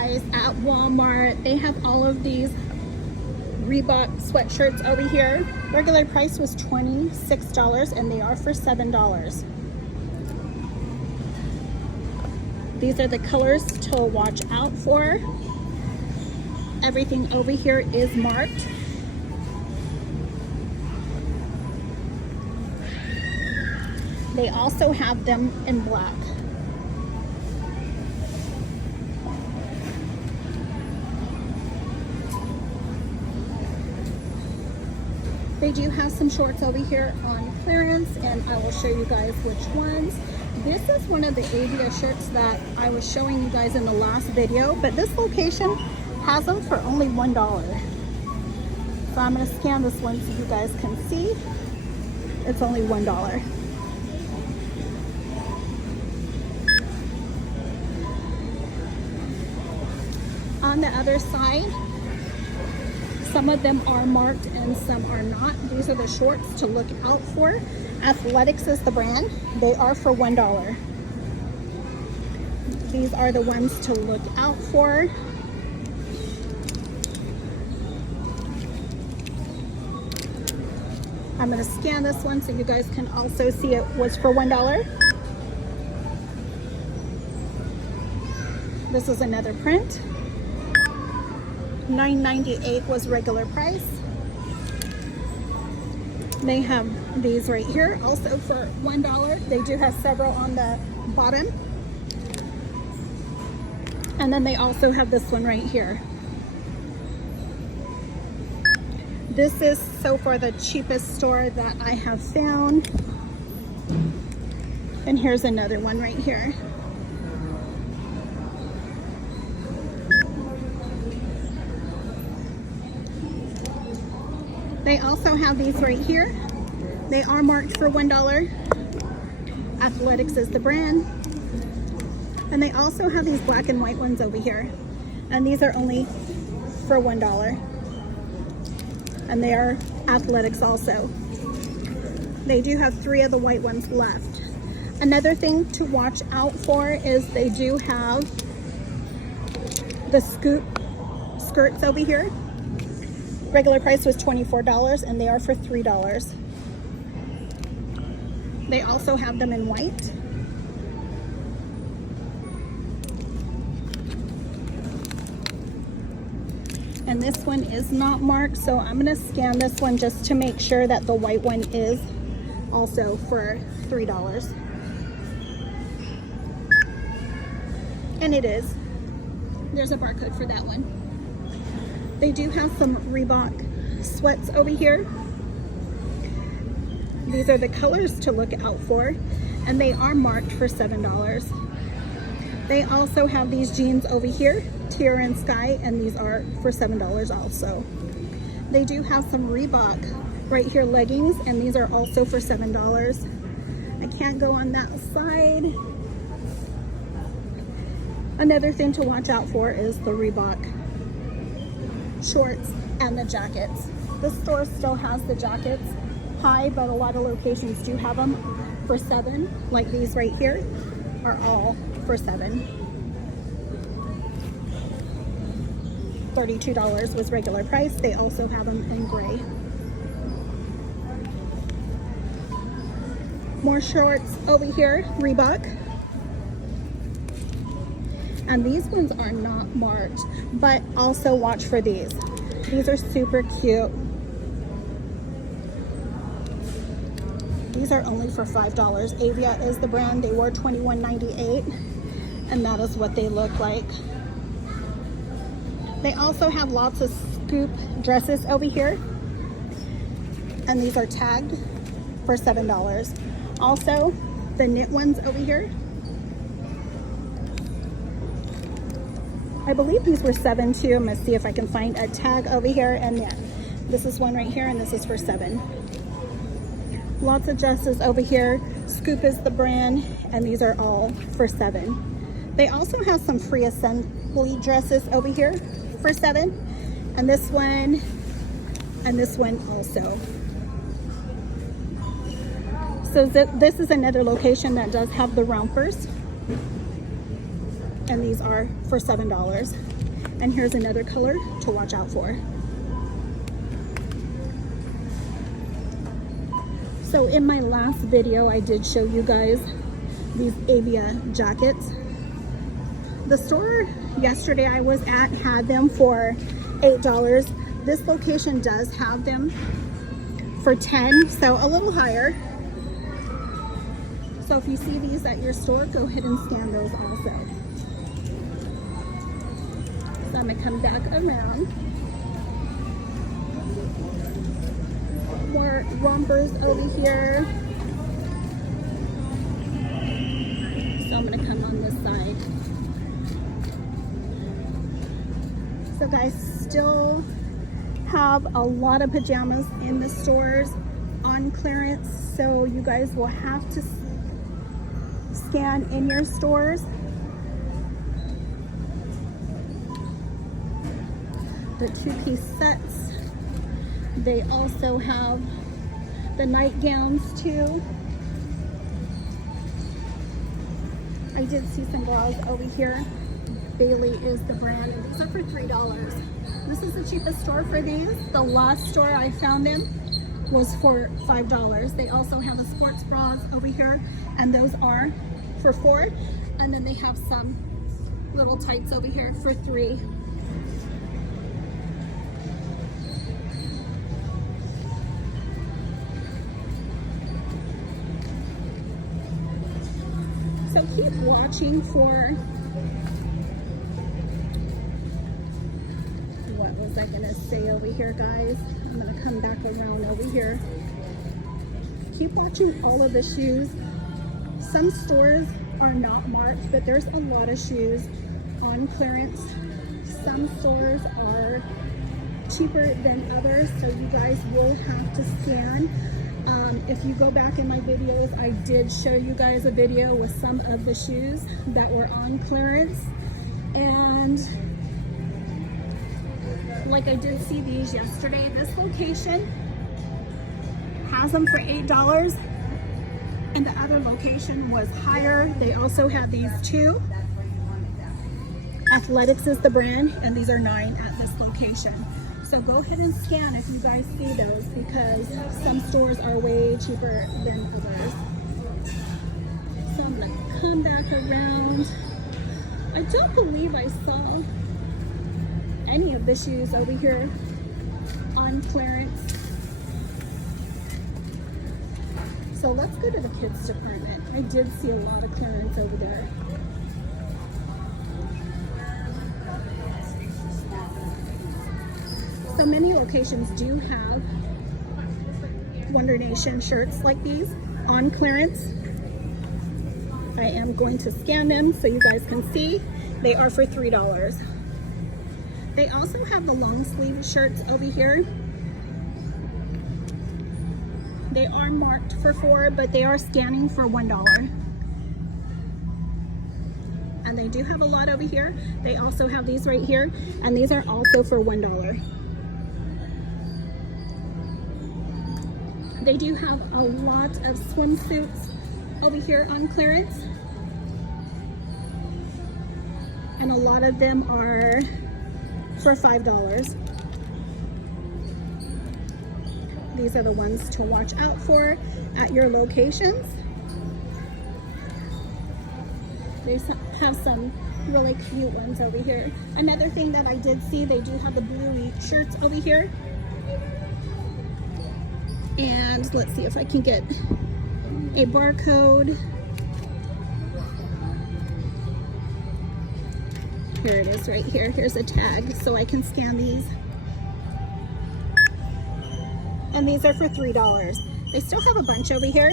guys, at Walmart, they have all of these Reebok sweatshirts over here. Regular price was $26 and they are for $7. These are the colors to watch out for. Everything over here is marked. They also have them in black. They do have some shorts over here on clearance, and I will show you guys which ones. This is one of the Avia shirts that I was showing you guys in the last video, but this location has them for only $1. So I'm going to scan this one so you guys can see. It's only $1. On the other side, some of them are marked and some are not. These are the shorts to look out for. Athletics is the brand. They are for $1. These are the ones to look out for. I'm going to scan this one so you guys can also see it was for $1. This is another print. $9.98 was regular price. They have these right here also for $1. They do have several on the bottom. And then they also have this one right here. This is so far the cheapest store that I have found. And here's another one right here. They also have these right here. They are marked for $1. Athletics is the brand. And they also have these black and white ones over here. And these are only for $1. And they are Athletics also. They do have 3 of the white ones left. Another thing to watch out for is they do have the scoop skirts over here. Regular price was $24 and they are for $3. They also have them in white. And this one is not marked, so I'm gonna scan this one just to make sure that the white one is also for $3. And it is. There's a barcode for that one. They do have some Reebok sweats over here. These are the colors to look out for, and they are marked for $7. They also have these jeans over here, Tier and Sky, and these are for $7 also. They do have some Reebok right here leggings, and these are also for $7. I can't go on that side. Another thing to watch out for is the Reebok shorts and the jackets. This store still has the jackets high, but a lot of locations do have them for $7. Like these right here are all for $7. $32 was regular price. They also have them in gray. More shorts over here, Reebok. And these ones are not marked, but also watch for these. These are super cute. These are only for $5. Avia is the brand. They were $21.98, and that is what they look like. They also have lots of scoop dresses over here, and these are tagged for $7. Also, the knit ones over here, I believe these were $7 too. I'm gonna see if I can find a tag over here, and yeah, this is one right here, and this is for $7. Lots of dresses over here. Scoop is the brand, and these are all for $7. They also have some free assembly dresses over here for $7, and this one also. So this is another location that does have the rompers. and these are for $7. And here's another color to watch out for. So in my last video, I did show you guys these Avia jackets. The store yesterday I was at had them for $8. This location does have them for $10, so a little higher. So if you see these at your store, go ahead and scan those also. So I'm gonna come back around. More rompers over here. So I'm gonna come on this side. So guys, still have a lot of pajamas in the stores on clearance, so you guys will have to scan in your stores. The two-piece sets. They also have the nightgowns too. I did see some bras over here. Bailey is the brand. These are for $3. This is the cheapest store for these. The last store I found them was for $5. They also have the sports bras over here, and those are for $4. And then they have some little tights over here for $3. So keep watching for, what was I gonna say over here, guys? I'm gonna come back around over here. Keep watching all of the shoes. Some stores are not marked, but there's a lot of shoes on clearance. Some stores are cheaper than others, so you guys will have to scan. If you go back in my videos, I did show you guys a video with some of the shoes that were on clearance, and like I did see these yesterday. This location has them for $8, and the other location was higher. They also have these too. Athletics is the brand, and these are $9 at this location. So go ahead and scan if you guys see those, because some stores are way cheaper than others. So I'm gonna come back around. I don't believe I saw any of the shoes over here on clearance. So let's go to the kids department. I did see a lot of clearance over there. So many locations do have Wonder Nation shirts like these on clearance. I am going to scan them so you guys can see. They are for $3. They also have the long sleeve shirts over here. They are marked for $4, but they are scanning for $1. And they do have a lot over here. They also have these right here, and these are also for $1. They do have a lot of swimsuits over here on clearance, and a lot of them are for $5. These are the ones to watch out for at your locations. They have some really cute ones over here. Another thing that I did see, they do have the blue shirts over here. And let's see if I can get a barcode. Here it is right here. Here's a tag so I can scan these. And these are for $3. They still have a bunch over here.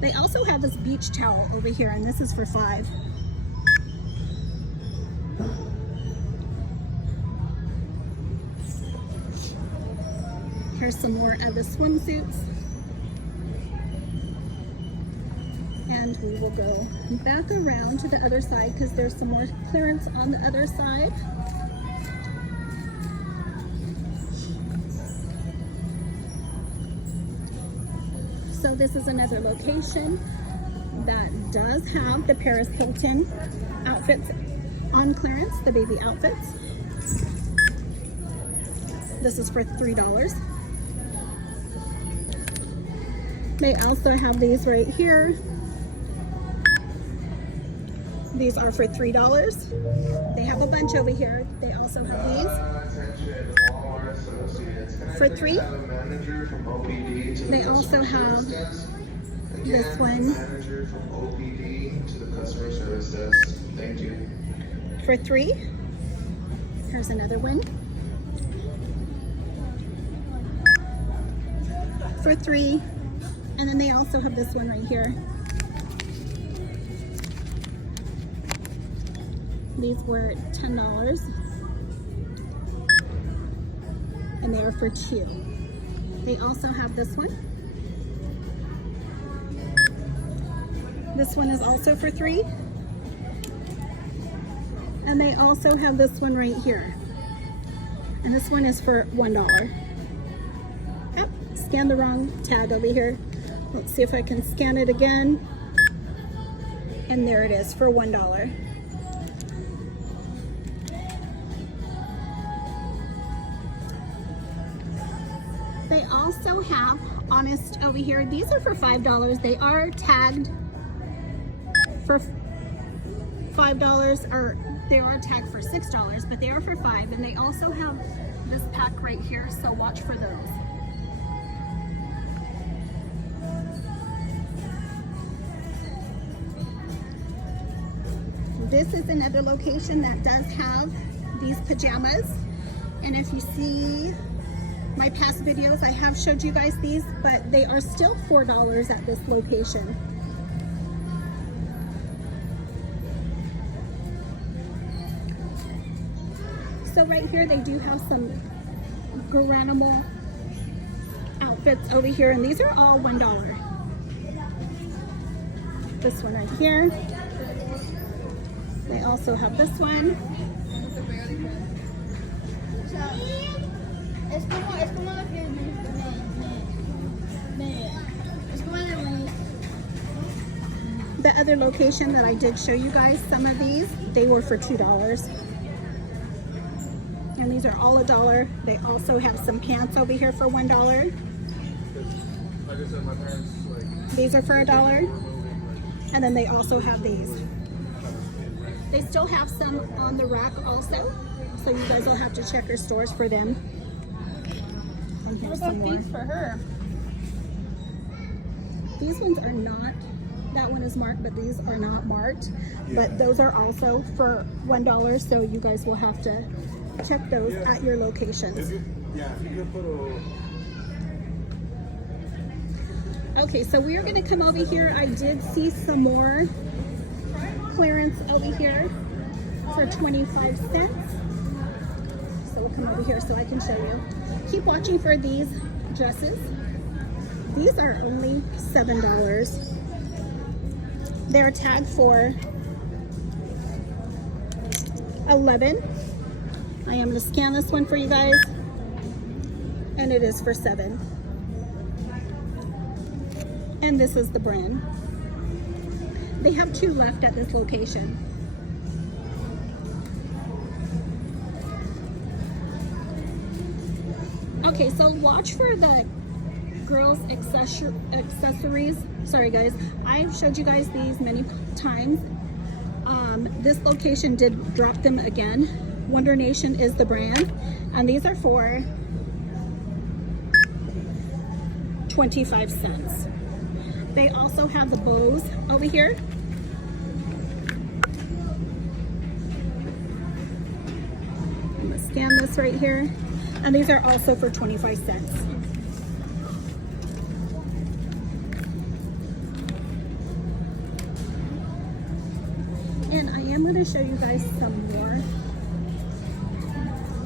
They also have this beach towel over here, and this is for $5. Here's some more of the swimsuits. And we will go back around to the other side because there's some more clearance on the other side. So this is another location. that does have the Paris Hilton outfits on clearance, the baby outfits. This is for $3. They also have these right here. These are for $3. They have a bunch over here. They also have these for $3. They also have this one for $3. Here's another one for $3. And then they also have this one right here. These were $10 and they are for $2. They also have this one. This one is also for $3. And they also have this one right here. And this one is for $1. Yep, scanned the wrong tag over here. Let's see if I can scan it again. And there it is for $1. They also have Honest over here. These are for $5. They are tagged for $5, or they are tagged for $6, but they are for $5. And they also have this pack right here, so watch for those. This is another location that does have these pajamas. And if you see my past videos, I have showed you guys these, but they are still $4 at this location. So right here, they do have some Garanimal outfits over here, and these are all $1. This one right here. They also have this one. The other location that I did show you guys, some of these, they were for $2. And these are all $1. They also have some pants over here for $1. These are for $1. And then they also have these. They still have some on the rack also, so you guys will have to check your stores for them. And here's some more. These for her? These ones are not, that one is marked, but these are not marked. But those are also for $1, so you guys will have to check those at your locations. Okay, so we are going to come over here. I did see some more clearance over here for 25 cents. So we'll come over here so I can show you. Keep watching for these dresses. These are only $7. They're tagged for $11. I am going to scan this one for you guys, and it is for $7. And this is the brand. They have 2 left at this location. Okay, so watch for the girls accessories. Sorry guys, I've showed you guys these many times. This location did drop them again. Wonder Nation is the brand, and these are for 25 cents. They also have the bows over here. I'm gonna scan this right here. And these are also for 25 cents. And I am gonna show you guys some more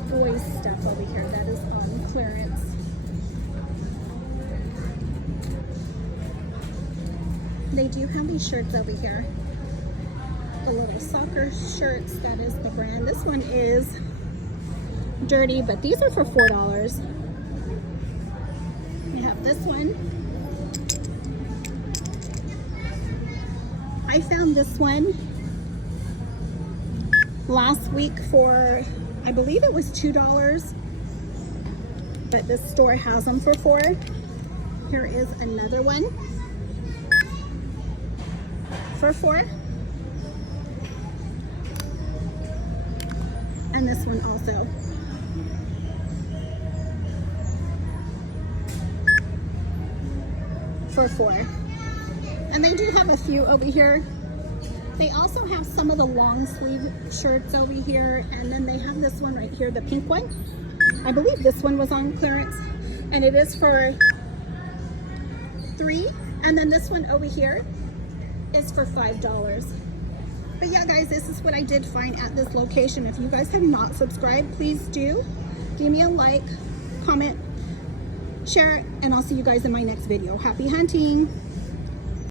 boys stuff over here that is on clearance. They do have these shirts over here. The little soccer shirts, that is the brand. This one is dirty, but these are for $4. We have this one. I found this one last week for, I believe it was $2, but this store has them for $4. Here is another one for $4. And this one also. For $4. And they do have a few over here. They also have some of the long sleeve shirts over here, and then they have this one right here, the pink one. I believe this one was on clearance, and it is for $3. And then this one over here is for $5. But yeah, guys, this is what I did find at this location. If you guys have not subscribed, please do. Give me a like, comment, share it, and I'll see you guys in my next video. Happy hunting!